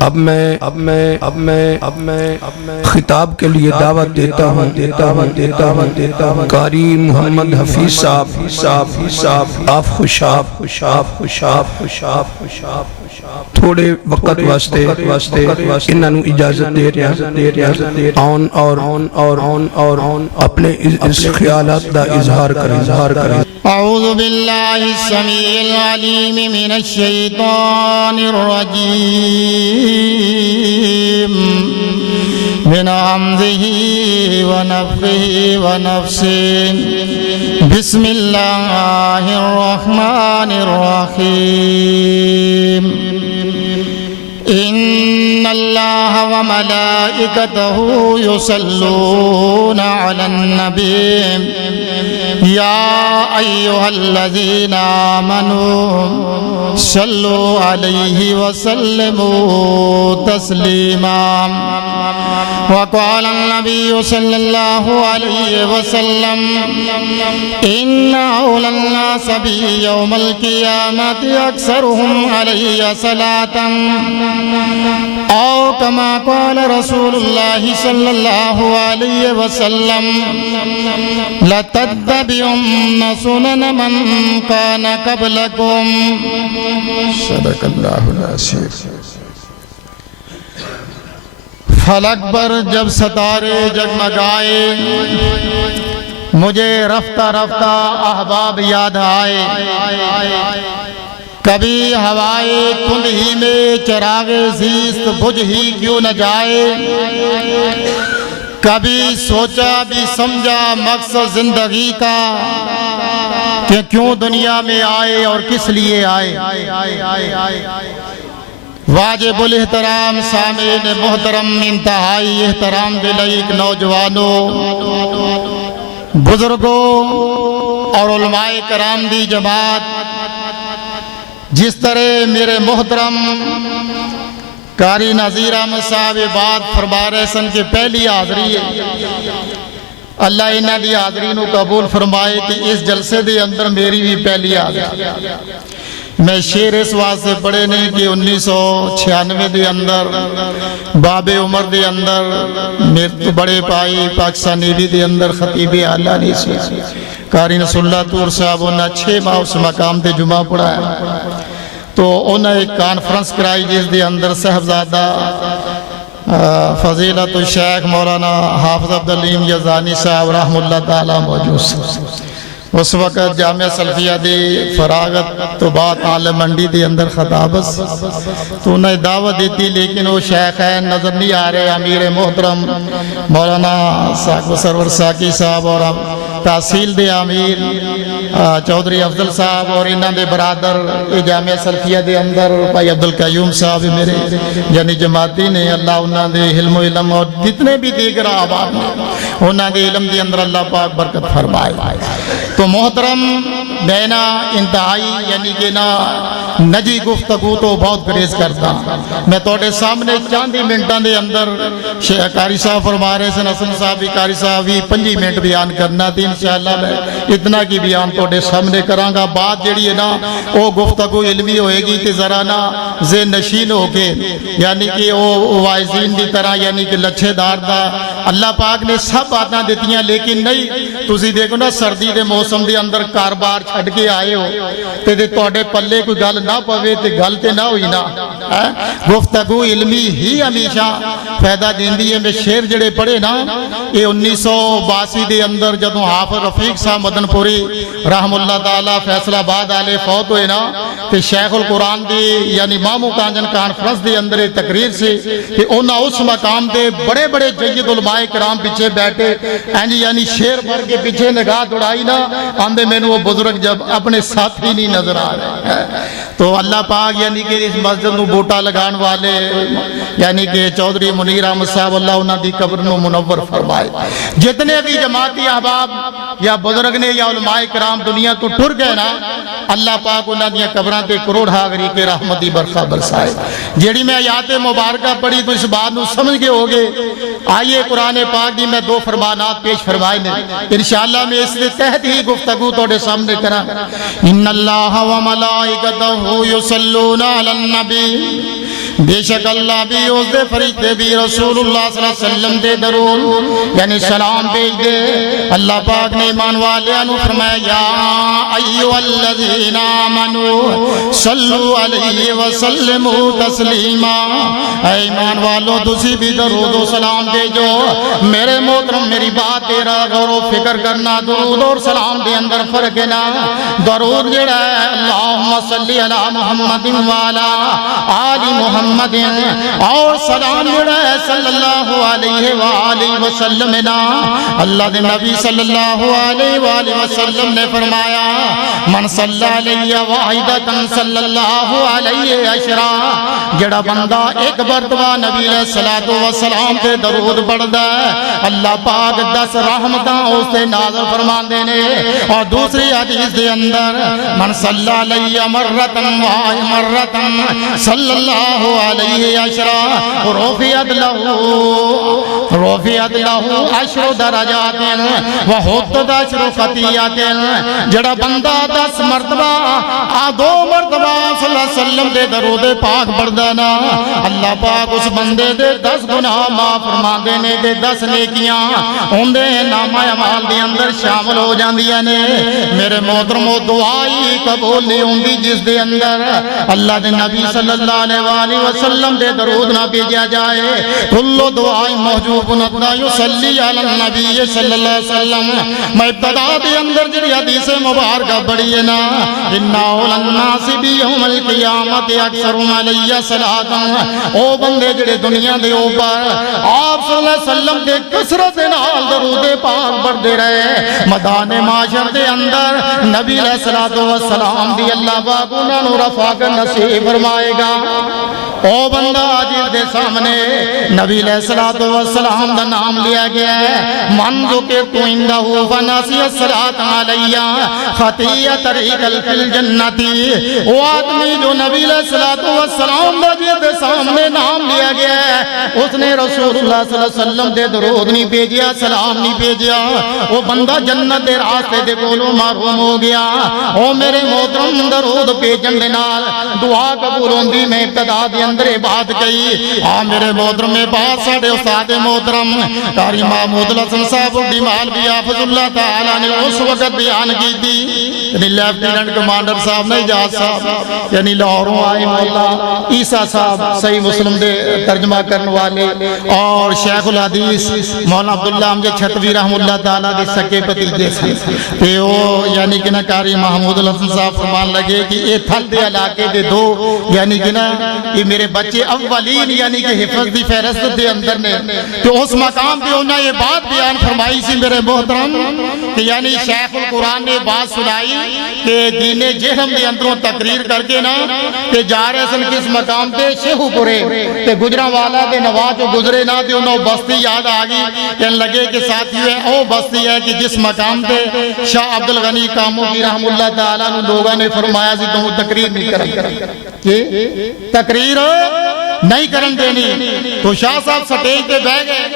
اب میں خطاب کے لیے دعوت دیتا ہوں قاری محمد حفیظ صاحب آپ خوشاب تھوڑے وقت واسطے انہاں نوں اجازت دے رہے ہیں اور اپنے اس خیالات دا اظہار کریں اعوذ باللہ السمیع العلیم من الشیطان الرجیم من حمزہ ونفخہ ونفثہ بسم اللہ الرحمن الرحیم ان اللہ وملائکتہ یصلون علی النبی یا ایہا الذین آمنوا صلوا علیہ وسلموا تسلیما وقال النبی صلی اللہ علیہ وسلم ان اولی الناس بی یوم القیامت اکثرهم علی صلاة او کما قال رسول اللہ صلی اللہ علیہ وسلم لتتبعن سنن من کان قبلکم صدق اللہ العظیم فلک پر جب ستارے جگمگائے مجھے رفتہ رفتہ احباب یاد آئے کبھی ہوائے تند ہی میں چراغ زیست بجھ ہی کیوں نہ جائے کبھی سوچا بھی سمجھا مقصد زندگی کا کہ کیوں دنیا میں آئے اور کس لیے آئے واجب الاحترام سامعین محترم انتہائی احترام دلائق نوجوانوں بزرگوں اور علماء کرام دی جماعت جس طرح میرے محترم قاری نذیر احمد صاحب بات فرما رہے سن کے پہلی حاضری ہے اللہ انہاں دی حاضری نو قبول فرمائے کہ اس جلسے دے اندر میری بھی پہلی حاضری میں شعر اس واسطے پڑھے نہیں کہ 1996 دے اندر باب عمر دے اندر میرے تو بڑے پائی پاکستانی بھی دے اندر خطیب اعلیٰ نہیں سی قاری نصر اللہ طور صاحب انہاں 6 ماہ اس مقام تے جمعہ پڑھایا تو انہاں ایک کانفرنس کرائی جس دے اندر صاحبزادہ فضیلت الشیخ مولانا حافظ عبدالعلیم یزدانی صاحب رحم اللہ تعالیٰ موجود اس وقت جامعہ سلفیہ دی فراغت تو بات عالم منڈی دی اندر خطابت تو انہیں دعوت دیتی لیکن وہ شیخین نظر نہیں آ رہے امیر محترم مولانا سرور ساکی صاحب اور تحصیل دے امیر چودھری افضل صاحب اور انہاں دے برادر جامعہ سلفیہ دے اندر بھائی عبدالقیوم صاحب میرے یعنی جماعتی نے اللہ انہاں دے علم و علم اور جتنے بھی دیگر آباد انہاں دے علم دے اندر اللہ پاک برکت فرمائے تو محترم دینا انتہائی یعنی کہ نجی گفتگو تو بہت گریز کرتا میں توڑے سامنے چاندی منٹاں دے اندر قاری صاحب فرما رہے سے حسن صاحب قاری صاحب 5 منٹ بیان کرنا تھی انشاءاللہ میں اتنا کی بیان توڑے سامنے کروں گا بات جڑی ہے نا وہ گفتگو علمی ہوئے گی کہ ذرا نا ذہن نشین ہو کے یعنی کہ وہ وائزین دی طرح یعنی کہ لچھے دار دا اللہ پاک نے سب باتاں دیتیاں لیکن نہیں تسی دیکھو نا سردی دے موسم دے اندر کاربار چھڑ کے آئے ہو تے دے توڑے پلے کوئی گل نہ پوے تے گل تے نہ ہوئی نا گفتگو علمی ہی ہمیشہ فائدہ دیندی ہے میں شعر جڑے پڑھے نا یہ 1982 دے اندر جدوں حافظ رفیق صاحب مدن پوری رحم اللہ تعالیٰ فیصل آباد آلے فوت ہوئے نا تے شیخ القرآن دی یعنی مامو کانجن کانفرنس دی اندر تقریر سے کہ انہاں اس مقام دے بڑے بڑے جید علماء کرام پیچھے بیٹھے یعنی شعر پڑھ کے پیچھے نگاہ دوڑائی نا آندے میں نے وہ بزرگ جب اپنے ساتھی نہیں نظر آ رہے ہیں تو اللہ پاک یعنی کہ اس مسجد نو بوٹا لگان والے یعنی کہ چودھری منیر احمد صاحب اللہ انہاں دی قبر نو منور فرمائے جتنے بھی جماعتی احباب یا بزرگ نے یا علماء کرام دنیا تو ٹر گئے نا اللہ پاک انہاں دی قبراں تے کروڑ ہاگری کے رحمتی برخا برسائے جیڑی میں آیات مبارکہ پڑھی تو اس بات نو سمجھ کے ہوگے آئیے قرآن پاک دی میں 2 فرمانات پیش فرمائے نے انشاءاللہ میں اس کے تحت ہی گفتگو توڑے سامنے کرا ان اللہ و ملائکتہ یصلون علی النبی بے شک اللہ بھی اس دے فرشتے بھی رسول اللہ صلی اللہ علیہ وسلم دے درود یعنی سلام بھیج دے۔ اللہ پاک نے ایمان والیاں نو فرمایا یا ایھا الذین آمنو صلو علیہ وسلموا تسلیما، اے ایمان والو تسی بھی درود و سلام بھیجو۔ میرے محترم میری بات تیرا غور و فکر کرنا، درود اور سلام دے اندر فرق ہے نا۔ درود جڑا ہے اللہم صلی علی محمد وعلی آل محمد، اور سلام جڑا ہے صلی اللہ علیہ وآلہ وسلم نا۔ اللہ دے نبی صلی اللہ علیہ وآلہ وسلم نے فرمایا من صلی علیہ واحدۃ صلی اللہ علیہ عشرا، جڑا بندہ ایک مرتبہ نبی علیہ الصلوۃ والسلام تے درود پڑھدا ہے اللہ پاک 10 رحمتاں اس تے نازل فرماندے نے۔ اور دوسری حدیث دے اندر من صلی علیہ مرۃ صلی اللہ علیہ عشرا رفعت لہ عشر درجات وحطت عشر خطیات، جڑا بندہ 10 مرتبہ 2 مرتبہ صلی اللہ علیہ وسلم دے درود پاک پڑھدا نا، اللہ پاک اس بندے دے 10 گناہ معاف فرماندے نے، تے 10 نیکیاں ہوندے نامہ اعمال دے اندر شامل ہو جاندیاں نے۔ میرے محترم دعا ہی قبول نہیں ہوندی جس دے اندر اللہ دے نبی صلی اللہ علیہ وآلہ وسلم دے درود نہ بھیجا جائے۔ کل دعائی محجوب نتا یصلی علی النبی صلی اللہ علیہ وسلم۔ میں ابتدا دے اندر جڑی حدیث مبارکہ بڑی ہے نا، ان اول الناس بیوم القیامت اکثرهم علی صلاۃ، او بندے جڑے دنیا دے اوپر آپ صلی اللہ علیہ وسلم دے کثرت نال درود پاک پڑھدے رہے، میدان محشر دے اندر نبی علیہ الصلوۃ والسلام دی اللہ پاک انہاں نوں رفعت نصیب فرمائے گا۔ او بندہ جس دے سامنے نبی علیہ الصلوۃ والسلام دا نام لیا گیا ہے، من ذکرت عندہ فنسی الصلاۃ علیہ خطیۃ طریق فی الجنۃ، وہ آدمی جو نبی علیہ الصلوۃ والسلام دا جس دے سامنے نام لیا گیا ہے، اس نے رسول اللہ صلی اللہ علیہ وسلم دے درود نہیں بھیجیا، سلام نہیں بھیجیا، وہ بندہ جنت دے راستے دے کولوں محروم ہو گیا۔ او میرے محترم درود بھیجن دے نال دعا قبول ہوندی۔ میں ابتدا دے اندر بات کہی، میرے محترم بات ساڈے استاد محترم قاری محمود الحسن صاحب ڈیمال بھی حافظ اللہ تعالی نے اس وقت بیان کی تھی، یعنی لیفٹیننٹ کمانڈر صاحب نے اجاز صاحب یعنی لاہوروں آئے مولا عیسیٰ صاحب صحیح مسلم دے ترجمہ کرنے والے، اور شیخ الحدیث مولانا عبداللہ امجد چھتوی رحم اللہ تعالی دے سکے بھتیجے سے، تے او یعنی کہ نا قاری محمود الحسن صاحب فرمان لگے کہ یہ تھل دے علاقے دے 2 یعنی کہ نا یہ میرے بچے اولین یعنی کہ حفظ دی فہرست دے اندر نے، تو اس مقام پہ انہوں نے یہ بات بیان فرمائی سی میرے محترم کہ یعنی شیخ القرآن نے بات سنائی کہ دین جہم دے اندروں تقریر کر کے نا کہ جا رہے سن کس مقام تے شیخو پورے تے گجرہ والا دے نواز جو گزرے نا تے انہوں بستی یاد آگی کہ لگے کہ ساتھی ہے او بستی ہے کہ جس مقام تے شاہ عبدالغنی کاموں کی رحم اللہ تعالیٰ نے لوگوں نے فرمایا سی تو تقریر نہیں کریں، تقریر نہیں کرن دینی۔ تو شاہ صاحب سٹیج پہ بہ گئے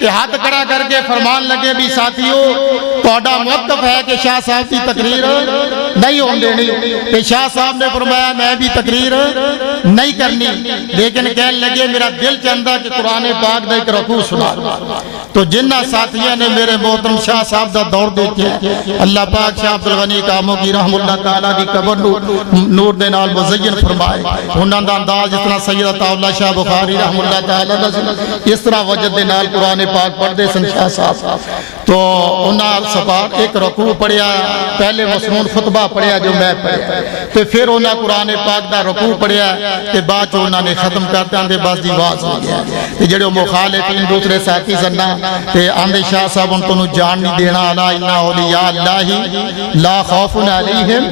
کہ ہاتھ کھڑا کر کے فرمان لگے بھی ساتھیو توڑا موقف ہے کہ شاہ صاحب کی تقریر نہیں ہون دینی، کہ شاہ صاحب نے فرمایا میں بھی تقریر نہیں کرنی، لیکن کہنے لگے میرا دل چاہتا کہ قرآن پاک دا ایک رکوع سنا۔ تو جنہ ساتھیاں نے میرے محترم شاہ صاحب دا دور دیکھے، اللہ پاک شاہ عبدالغنی کاموں کی رحم اللہ تعالیٰ کی قبر نور دے نال مزین فرمائے، انہاں دا انداز جس طرح سید عطاءاللہ شاہ بخاری رحم اللہ تعالیٰ اس طرح وجد دے نال قرآن پاک پڑھ دے سن شاہ صاحب، تو انہاں سپار ایک رکوع پڑھیا، پہلے مسنون خطبہ پڑھیا جو میں پڑھیا، تو پھر انہاں قرآن پاک دا رکوع پڑھیا، کہ بعد جو انہاں نے ختم کرتے آندے بس دی واز ہو گیا، کہ جڑے مخالفین دوسرے ساتھی سننا تے آندے شاہ صاحب ان کو جان نہیں دینا، الا ان اولیاء اللہ لا خوف علیہم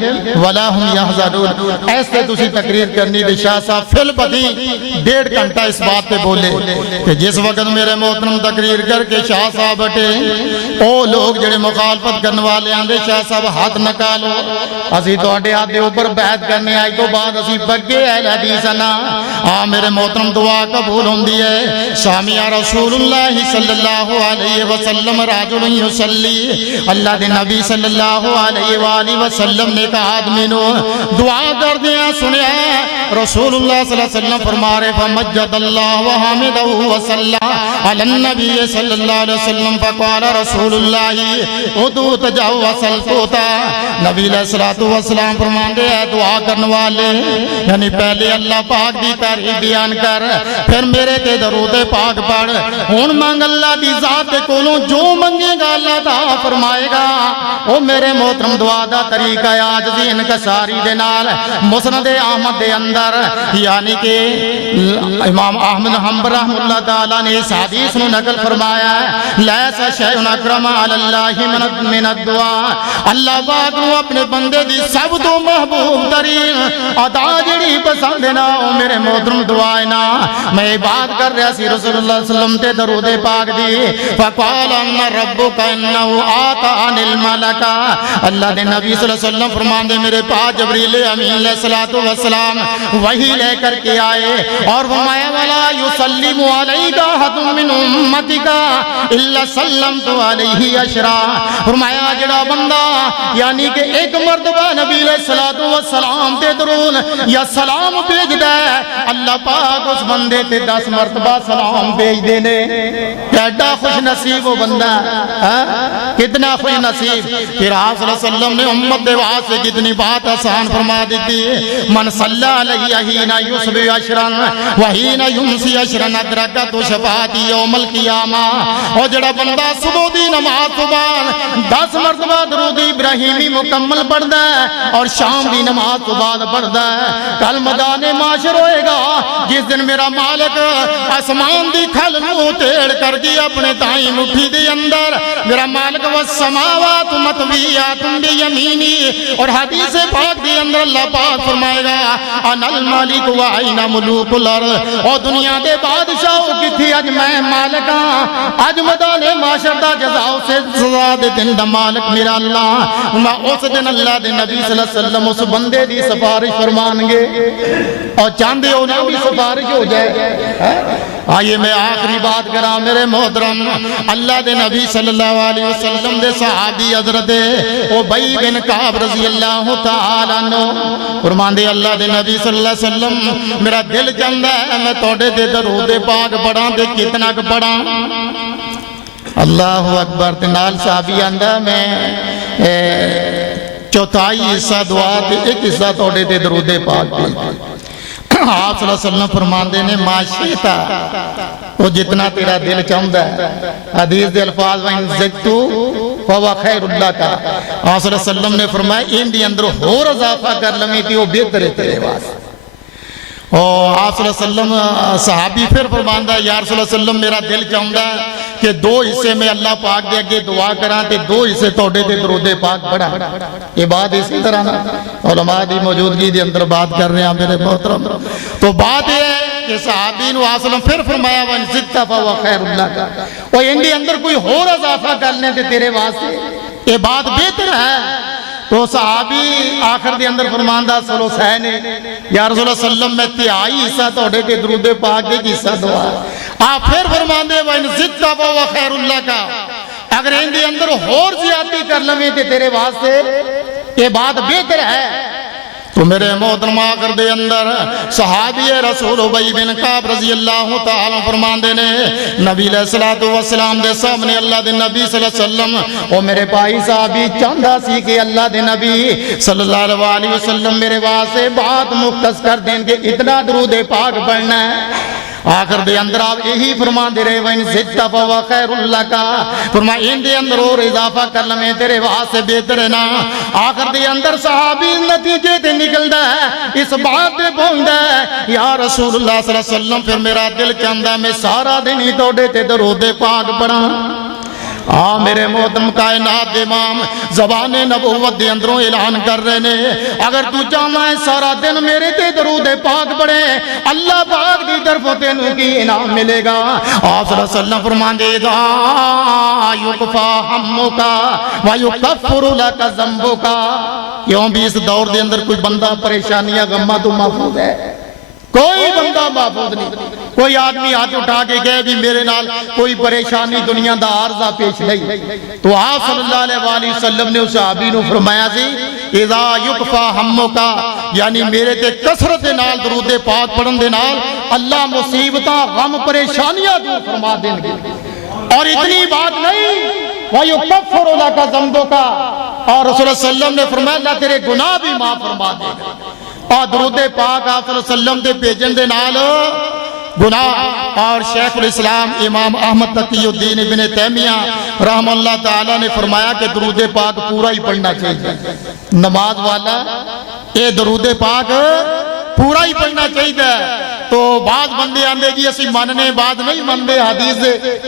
ولا هم یحزنون، ایسے دوسری تقریر کرنی دے شاہ صاحب فل بدی 1.5 گھنٹہ اس بات پہ بولے کہ جس وقت میرے محترم تقریر کر کے شاہ صاحب بٹے او لوگ جڑے مخالفت کرنے والے آندے شاہ صاحب ہاتھ نکالو، اسی تو اڈے ہاتھ دے اوپر بیعت کرنے آئی تو بعد اسی بگے اہل حدیث حدیث نا میرے محترم دعا قبول ہوندی ہے سامع رسول اللہ صلی اللہ علیہ وسلم راجل یصلی اللہ دے نبی صلی اللہ علیہ وآلہ وسلم نے کہا آدمی نو دعا کر دیا سنیا رسول اللہ صلی اللہ علیہ وسلم فرما رہے فمجد اللہ وحمدہ وصلی علی النبی صلی اللہ علیہ وسلم فقال رسول اللہ ادو تجاو وصل توتا نبی علیہ السلام فرمان دے دعا کرنے والے یعنی پہلے اللہ پاک دی تعریف بیان کر پھر میرے تے درود پاک پڑھ ہن مانگ اللہ دی ذات دے کولوں جو منگے گا اللہ عطا فرمائے گا او میرے محترم دعا دا طریقہ ہے عاجزی انکساری دے نال مسند احمد دے اندر یعنی کہ امام احمد حنبل رحمہ اللہ تعالی نے اس حدیث نو نقل فرمایا ہے لیس شیء اکرم علی اللہ من الدعاء اللہ پاک نو اپنے بندے دی سب تو محبوب ترین عطا جڑی پسند ہے نا او میرے محترم دعا ہے نا میں بات کر رہا سی رسول اللہ صلی اللہ علیہ وسلم تے درود پاک دی فقال ان ربک انه آتانی الملک اللہ دے نبی صلی اللہ علیہ وسلم فرمان دے میرے پاس جبریل امین علیہ السلام وحی لے کر کے آئے اور فرمایا ولا یسلم علیک احد من امتک الا سلمت علیہ عشرا فرمایا جڑا بندہ یعنی کہ ایک مرتبہ نبی علیہ السلام تے درود یا سلام بھیجدا ہے اللہ پاک اس بندے تے 10 مرتبہ سلام بھیج دینے کیڈا خوش نصیب وہ بندہ کتنا خوش نصیب پھر آپ صلی اللہ علیہ وسلم نے امت دے واسطے کتنی بات آسان فرما دیتی من صلی علیہ حین یصبح عشرا وحین یمسی عشرا ادرکت شفاعتی یوم القیامہ اور جڑا بندہ صبح دی نماز صبح 10 مرتبہ درود ابراہیمی مکمل پڑھدا ہے اور شام دی نماز تو بعد پڑھدا ہے کل میدان محشر ہوئے گا جس دن میرا مالک آسمان دی کھل نو ٹیڑھ کر کے اپنے تائیں مٹھی دے اندر میرا مالک والسماوات مطویات بیمینی اور حدیث پاک دے اندر اللہ پاک فرمائے گا انا المالک وعین ملوک الارض اور دنیا دے بادشاہوں کی تھی اج میں مالکاں اج میدان محشر دا جزا سے سزا دے دن دا مالک میرا اللہ میں اس دن اللہ دے نبی صلی اللہ علیہ وسلم اس بندے دی سفارش فرمان گے اور چاندے انہیں بھی سفارش ہو جائے آئیے میں آخری بات کرا میرے محترم اللہ دے نبی صلی اللہ علیہ وسلم دے صحابی حضرت ابی بن کعب رضی اللہ تعالیٰ عنہ فرمان دے اللہ دے نبی صلی اللہ علیہ وسلم میرا دل چاہتا ہے میں توڑے دے درود پاک پڑھاں دے کتنا کہ پڑھاں اللہ اکبر تنال صحابی اندہ میں چوتھائی حصہ دعا تے ایک حصہ توڑے دے درود پاک دے آپ صلی اللہ علیہ وسلم فرماندے نے معاشیتا وہ جتنا تیرا دل چاہتا ہے حدیث دے الفاظ وَإِن زِدْتُ فَوَا خَيْرُ اللَّهَ کا آپ صلی اللہ علیہ وسلم نے فرمایا ان دی اندر اور اضافہ کر لمی تھی وہ بہتر ہے تیرے واسطے اور آپ صلی اللہ علیہ وسلم صحابی پھر فرماندہ یا رسول اللہ علیہ وسلم میرا دل چاہتا ہے کہ 2 حصے میں اللہ پاک دے اگے دعا کرا تے 2 حصے توڑے دے درود پاک پڑھا یہ بات اسی طرح نا علماء دی موجودگی دے اندر بات کر رہے ہیں میرے محترم تو بات یہ ہے کہ صحابی نو وسلم پھر فرمایا وَإِن زِدْتَ فَهُوَ خَيْرُ اللَّهَ کا اور ان دے اندر کوئی اور اضافہ کرنے تے تیرے واسطے یہ بات بہتر ہے تو صحابی آخر دے اندر فرماندہ صلی اللہ علیہ وسلم یا رسول اللہ صلی اللہ علیہ وسلم میں تیائی حصہ توڑے کے درود پاک کے حصہ دعا آپ پھر فرماندے وَإِن زِدْتَ فَهُوَ خَيْرُ اللَّهَ کا اگر ان دے اندر اور زیادتی کر لمیں تے تیرے واسطے یہ بات بہتر ہے تو میرے محترم آخر دے اندر صحابی رسول ابی بن کعب رضی اللہ تعالیٰ فرماندے نے نبی علیہ السلام دے سامنے اللہ دے نبی صلی اللہ علیہ وسلم اور میرے بھائی صحابی چاندہ سی کہ اللہ دے نبی صلی اللہ علیہ وسلم میرے واسطے بات مختص کر دیں کہ اتنا درود پاک پڑھنا ہے آخر دے اندر آپ یہی فرمان دے رہے وَإِن زِدْتَ فَهُوَ خَيْرُ اللَّهَ کا فرمایا ان دے اندر اور اضافہ کر لمیں تیرے واسطے بہتر ہے نا آخر دے اندر صحابی نتیجے تے نکلدا ہے اس بات پہ پہنچدا ہے یا رسول اللہ صلی اللہ علیہ وسلم پھر میرا دل چاہتا میں سارا دن ہی توڑے تے درود پاک پڑھاں میرے محترم کائنات امام زبان نبوت دے اندروں اعلان کر رہے نے اگر تو چاہنا ہے سارا دن میرے تے درود پاک پڑھے اللہ پاک دی طرف تینوں کی انعام ملے گا آپ صلی اللہ علیہ وسلم فرمان دے گا یکفا ہمکا ویکفر لکا ذنبکا یوں بھی اس دور دے اندر کوئی بندہ پریشانیاں غمہ تو محفوظ ہے کوئی بندہ محفوظ نہیں. کوئی آدمی ہاتھ اٹھا کے کہے بھی میرے نال کوئی پریشانی دنیا دا عارضہ پیش نہیں. تو آپ صلی اللہ علیہ وآلہ وسلم نے اس صحابی نو فرمایا سی اذا یکفا ہمکا، یعنی میرے تے کثرت دے نال درود پاک پڑھن دے نال اللہ مصیبتاں غم پریشانیاں دور فرما دیں گے. اور اتنی بات نہیں وَيُكَفِّرُ لَكَ ذَنْبُكَ، اور رسول اللہ صلی اللہ علیہ وسلم نے فرمایا اللہ تیرے گناہ بھی معاف فرما دے گا. اور درود پاک آپ صلی اللہ علیہ وسلم دے بھیجن دے نال گناہ. اور شیخ الاسلام امام احمد تقی الدین ابن تیمیہ رحم اللہ تعالیٰ نے فرمایا کہ درود پاک پورا ہی پڑھنا چاہیے. نماز والا یہ درود پاک پورا ہی پڑھنا چاہیے. تو بعض بندے آندے جی اسی مننے بعد نہیں مندے، حدیث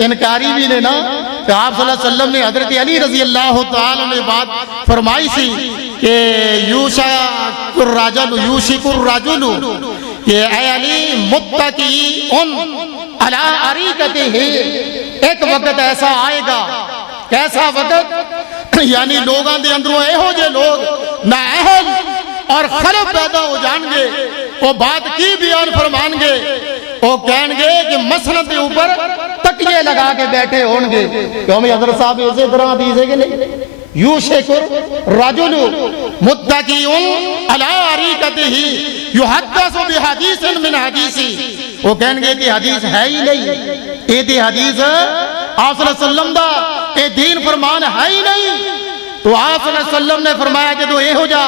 انکاری بھی نے نا. کہ آپ صلی اللہ علیہ وسلم نے حضرت علی رضی اللہ تعالیٰ نے بات فرمائی سی کہ یوشک الرجل، کہ اے علی متقی علی اریکتہ، ایک وقت ایسا آئے گا. کیسا وقت؟ یعنی لوگاں دے اندروں اے ہو جے لوگ نہ اہل اور خلف پیدا ہو جان گے. وہ بات کی بیان فرمان گے، وہ کہیں گے کہ مسند کے اوپر تکیے لگا کے بیٹھے ہون گے. کیوں میں حضرت صاحب اسے طرح حدیث ہے کہ نہیں؟ یوشک الرجل متقی علی اریکتہ یحدث بحدیث من حدیثی. وہ کہیں گے کہ حدیث ہے ہی نہیں، یہ دی حدیث آپ صلی اللہ علیہ وسلم دا یہ دین فرمان ہے ہی نہیں. تو آپ صلی اللہ علیہ وسلم نے فرمایا کہ تو یہ ہو جا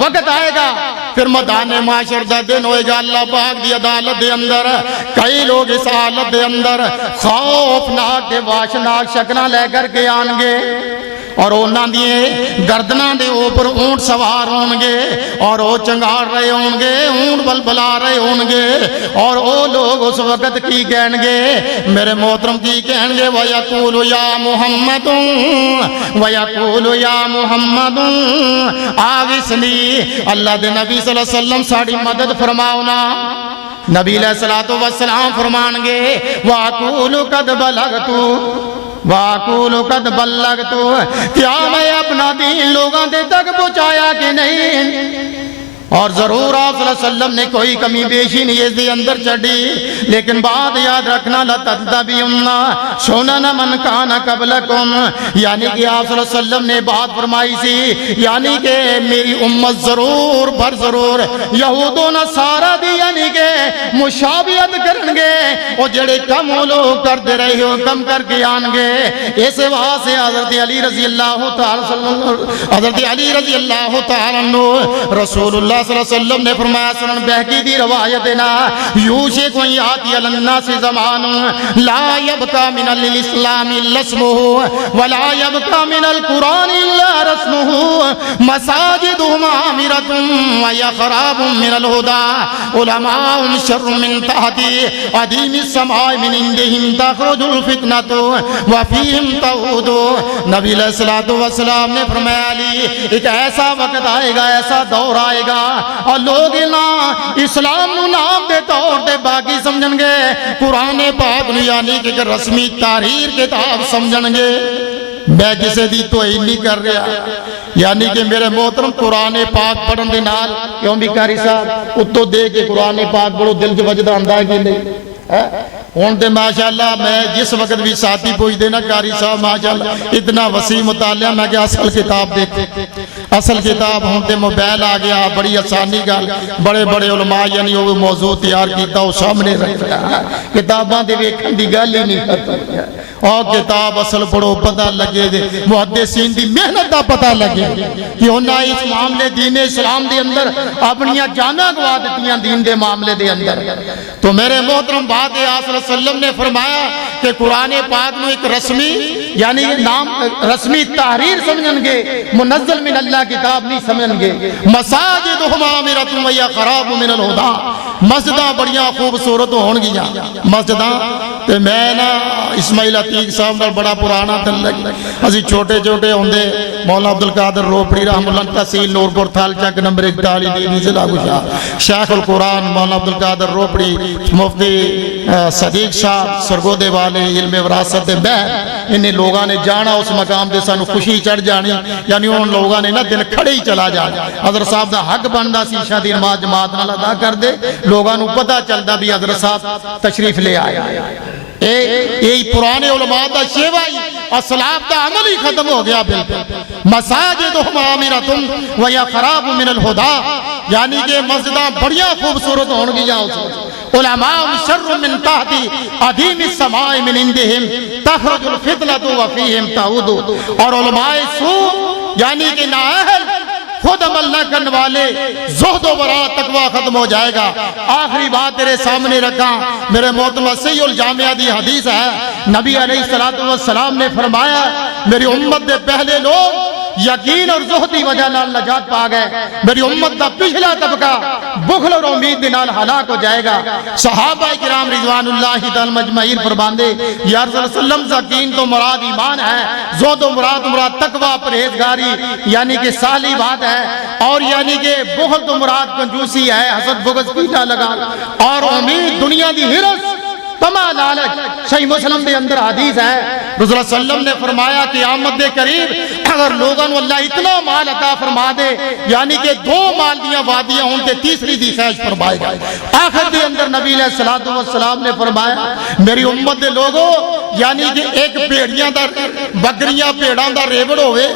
وقت آئے گا پھر میدان معاشر دا دن ہوئے گا. اللہ پاک دی عدالت دے اندر کئی لوگ اس حالت دے اندر خوفناک کے واشناک شکلیں لے کر کے آن گے، اور انہاں دیے گردناں دے اوپر اونٹ سوار ہون گے، اور وہ چنگار رہے ہون گے، اونٹ بلبلا رہے ہون گے. اور وہ لوگ اس وقت کی کہیں گے میرے محترم کی کہیں گے وَيَقُولُ يَا مُحَمَّدٌ وَيَقُولُ يَا مُحَمَّدٌ آغِثْنِي. اللہ دے نبی صلی اللہ علیہ وسلم ساڑی مدد فرماؤنا. نبی علیہ السلام فرمان گے وَأَقُولُ قَدْ بَلَغْتُ وَأَقُولُ قَدْ بَلَّغْتُ، کیا میں اپنا دین لوگاں دے تک پہنچایا کہ نہیں؟ اور ضرور آپ صلی اللہ علیہ وسلم نے کوئی کمی بیشی نہیں اس دے اندر چڑھی. لیکن بات یاد رکھنا لَتَتَّبِعُنَّ سُنَنَ مَنْ كَانَ قَبْلَكُمْ، یعنی کہ آپ صلی اللہ علیہ وسلم نے بات فرمائی سی، یعنی کہ میری امت ضرور بر ضرور یہود و نصارہ دی یعنی کہ مشابہت کرنگے. وہ جڑے کم لوگ کر دے رہے ہو کم کر کے آنگے. اس واسطے حضرت علی رضی اللہ تعالیٰ رسول اللہ صلی اللہ علیہ وسلم نے فرمایا سنن بہقی دی روایت نا یوشک ان یاتی علی الناس زمان لا یبقى من الاسلام الا اسمه ولا یبقى من القرآن الا رسمه مساجدهم عامرة ویخراب من الہدا علماء شر من تحت عدیم السماء من عندهم تخرج الفتنة وفیہم تعود. نبی علیہ السلام نے فرمایا علی ایک ایسا وقت آئے گا، ایسا دور آئے گا اور لوگ نا اسلام نو نام دے طور دے باقی سمجھن گے، قرآن پاک نو یعنی کہ رسمی تحریر کتاب سمجھن گے. میں کسے دی توہین نہیں کر رہا، یعنی کہ میرے محترم قرآن پاک پڑھن دے نال کیوں بھی کاری صاحب اتو دے کے قرآن پاک بڑو دل جو وجدہ اندھا ہے کہ نہیں. ہون دے ماشاءاللہ میں جس وقت بھی ساتھی پوچھ دینا کاری صاحب ماشاءاللہ اتنا وسیع مطالعہ میں کہ اصل کتاب دیکھتے اصل کتاب ہون دے موبائل آ گیا بڑی آسانی گل بڑے بڑے علماء یعنی وہ موضوع تیار کیتا وہ سامنے رکھ رہا کتاباں دے ویکھن دی گل ہی نہیں ختم. اور کتاب اصل پڑھو پتہ لگے دے محدثین دی محنت دا پتہ لگے کہ انہاں اس معاملے دین اسلام دے اندر اپنیاں جاناں گوا دتیاں دین دے معاملے دے اندر. تو میرے محترم بات ہے آپ صلی اللہ علیہ وسلم نے فرمایا کہ قرآن پاک نو ایک رسمی یعنی نام رسمی تحریر سمجھن گے، منزل من اللہ کتاب نہیں سمجھن گے. مساجدہم عامرۃ ویخراب من الہدا، مسجداں بڑیاں خوبصورت ہون گیاں مسجداں. تے میں نا اسماعیل عتیق صاحب نال بڑا پرانا دل لگ اسی چھوٹے چھوٹے ہوندے مولانا عبدالقادر روپڑی رحم اللہ تحصیل نورپور تھال چک نمبر 41 ضلع گشا شیخ القرآن مولانا عبدالقادر روپڑی مفتی صدیق شاہ سرگودے والے علم وراثت بہ انہیں لوگاں نے جانا اس مقام دے سانو خوشی چڑھ جانی یعنی ان لوگاں نے نا دن کھڑے ہی چلا جانا حضرت صاحب دا حق بندہ سی عشاء دی نماز جماعت نال ادا کر دے لوگاں نو پتہ چلدا بھی حضرت صاحب تشریف لے آئے یہی پرانے علماء دا شیوائی اسلاف دا عمل ہی ختم ہو گیا بالکل مساجدہم عامرتم ویا خراب من الہدا یعنی کہ مسجداں بڑیاں خوبصورت ہون گیا علماء شر من تحتی عدیم السماء من اندہم تخرج الفتلۃ وفیہم تعود اور علماء سو یعنی کہ نااہل خود عمل نہ کرنے والے زہد و ورع تقوی ختم ہو جائے گا آخری بات تیرے سامنے رکھا میرے محترم وسیع الجامعہ دی حدیث ہے نبی علیہ السلام نے فرمایا میری امت دے پہلے لوگ یقین اور زہد دی وجہ نال نجات پا گئے میری امت دا پچھلا طبقہ بخل اور امید دے نال ہلاک ہو جائے گا صحابہ کرام رضوان اللہ تعالی مجمعین فرماندے یا رسول اللہ صلی اللہ علیہ وسلم یقین تو مراد ایمان ہے زہد و مراد تقوی پرہیزگاری یعنی کہ صالح بات ہے اور یعنی کہ بخل تو مراد کنجوسی ہے حسد بغض پیٹا لگا اور امید دنیا دی ہرس تما لالچ صحیح مسلم دے اندر حدیث ہے رسول اللہ صلی اللہ علیہ وسلم نے فرمایا کہ قیامت دے قریب اگر لوگوں اللہ اتنا مال عطا فرما دے یعنی کہ 2 مال دیاں وادیاں ہوں تے تیسری دی خواہش فرمائے گا آخر دے اندر نبی علیہ السلام نے فرمایا میری امت دے لوگوں یعنی کہ ایک پیڑیاں دا بکریاں پیڑاں دا ریوڑ ہوئے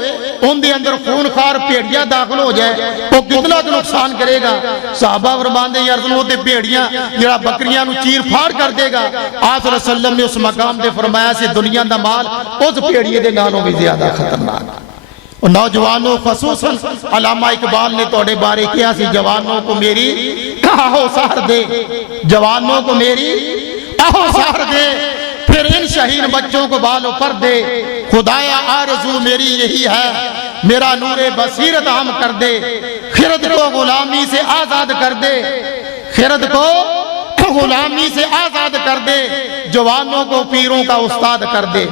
ان دے اندر خونخوار پیڑیاں داخل ہو جائے وہ کتنا نقصان کرے گا صحابہ فرماندے یا رسول اللہ تے پیڑیاں جڑا بکریاں نو چیر پھاڑ کر دے گا آپ صلی اللہ علیہ وسلم نے اس مقام دے فرمایا سے دنیا دا مال اس پیڑیے دے نالوں بھی زیادہ خطرناک اور نوجوانوں خصوصاً علامہ اقبال نے توڑے بارے کیا سی جوانوں کو میری آہو سار دے جوانوں کو میری آہو سار دے پھر ان شہین بچوں کو بالوں پر دے خدایا آرزو میری یہی ہے میرا نور بصیرت عام کر دے خرد کو غلامی سے آزاد کر دے خرد کو غلامی سے آزاد کر دے جوانوں کو پیروں کا استاد کر دے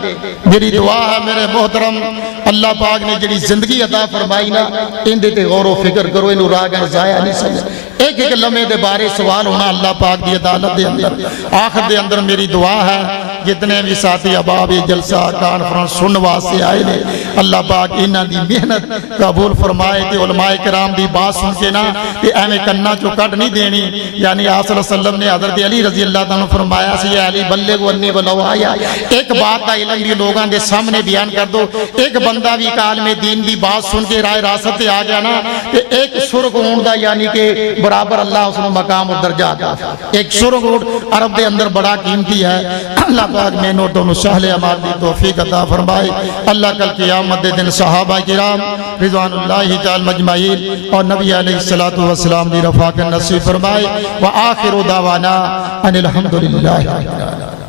میری دعا ہے میرے محترم اللہ پاک نے جڑی زندگی عطا فرمائی نا ان دیتے غور و فکر کرو انہوں راگر ضائع نہیں سمجھ ایک ایک لمحے دے بارے سوال ہونا اللہ پاک دی عدالت دے اندر آخر دے اندر میری دعا ہے جتنے بھی ساتھی احباب جلسہ کانفرنس سن واسطے آئے نے اللہ پاک انہاں دی محنت قبول فرمائے تے علماء کرام دی بات سن کے نا تے ایویں کنا چو کٹ نہیں دینی یعنی آپ صلی اللہ علیہ وسلم نے حضرت علی رضی اللہ عنہ فرمایا سی علی بلغ انی ولو آیا ایک بات دا علم بھی لوگاں دے سامنے بیان کر دو ایک بندہ بھی عالم دین دی بات سن کے رائے راست تے آ گیا نا تے ایک سرخ اونٹ دا یعنی کہ برابر اللہ اس نے مقام اور درجہ عطا ایک سرخ اونٹ عرب دے اندر بڑا قیمتی ہے اللہ پاک میں نو دونوں سہل اعمال دی توفیق عطا فرمائے اللہ کل قیامت دے دن صحابہ کرام رضوان اللہ تعالی مجمعین اور نبی علیہ السلام دی رفاقت نصیب فرمائے وآخر دعوانا ان الحمدللہ